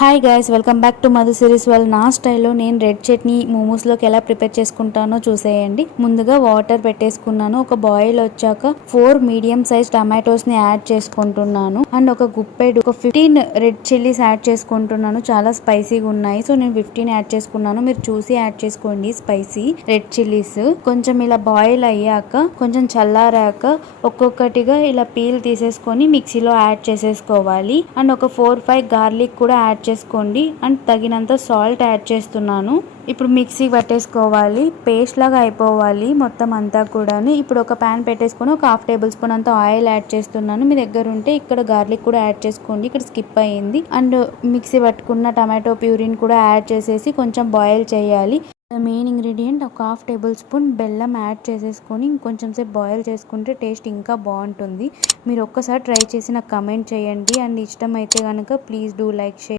Hi guys, welcome back to Madhu series. వాళ్ళు నా స్టైల్లో నేను రెడ్ చట్నీ మోమోస్లోకి ఎలా ప్రిపేర్ చేసుకుంటానో చూసేయండి. ముందుగా వాటర్ పెట్టేసుకున్నాను. ఒక బాయిల్ వచ్చాక 4 మీడియం సైజ్ టమాటోస్ని యాడ్ చేసుకుంటున్నాను. అండ్ ఒక 15 రెడ్ చిల్లీస్ యాడ్ చేసుకుంటున్నాను. చాలా స్పైసీగా ఉన్నాయి, సో నేను 15 యాడ్ చేసుకున్నాను. మీరు చూసి యాడ్ చేసుకోండి స్పైసీ రెడ్ చిల్లీస్. కొంచెం ఇలా బాయిల్ అయ్యాక కొంచెం చల్లారాక ఒక్కొక్కటిగా ఇలా పీల్ తీసేసుకొని మిక్సీలో యాడ్ చేసేసుకోవాలి. అండ్ ఒక 4-5 గార్లిక్ కూడా యాడ్ చేసుకోండి. అండ్ తగినంత సాల్ట్ యాడ్ చేస్తున్నాను. ఇప్పుడు మిక్సీ పట్టేసుకోవాలి, పేస్ట్ లాగా అయిపోవాలి మొత్తం అంతా కూడా. ఇప్పుడు ఒక ప్యాన్ పెట్టేసుకొని ఒక 1/2 టేబుల్ స్పూన్ అంత ఆయిల్ యాడ్ చేస్తున్నాను. మీ దగ్గర ఉంటే ఇక్కడ గార్లిక్ కూడా యాడ్ చేసుకోండి, ఇక్కడ స్కిప్ అయ్యింది. అండ్ మిక్సీ పట్టుకున్న టమాటో ప్యూరిన్ కూడా యాడ్ చేసేసి కొంచెం బాయిల్ చేయాలి. మెయిన్ ఇంగ్రీడియంట్ ఒక 1/2 టేబుల్ స్పూన్ బెల్లం యాడ్ చేసేసుకొని ఇంకొంచెం సేపు బాయిల్ చేసుకుంటే టేస్ట్ ఇంకా బాగుంటుంది. మీరు ఒక్కసారి ట్రై చేసి నాకు కమెంట్ చేయండి. అండ్ ఇష్టమైతే కనుక ప్లీజ్ డూ లైక్, షేర్.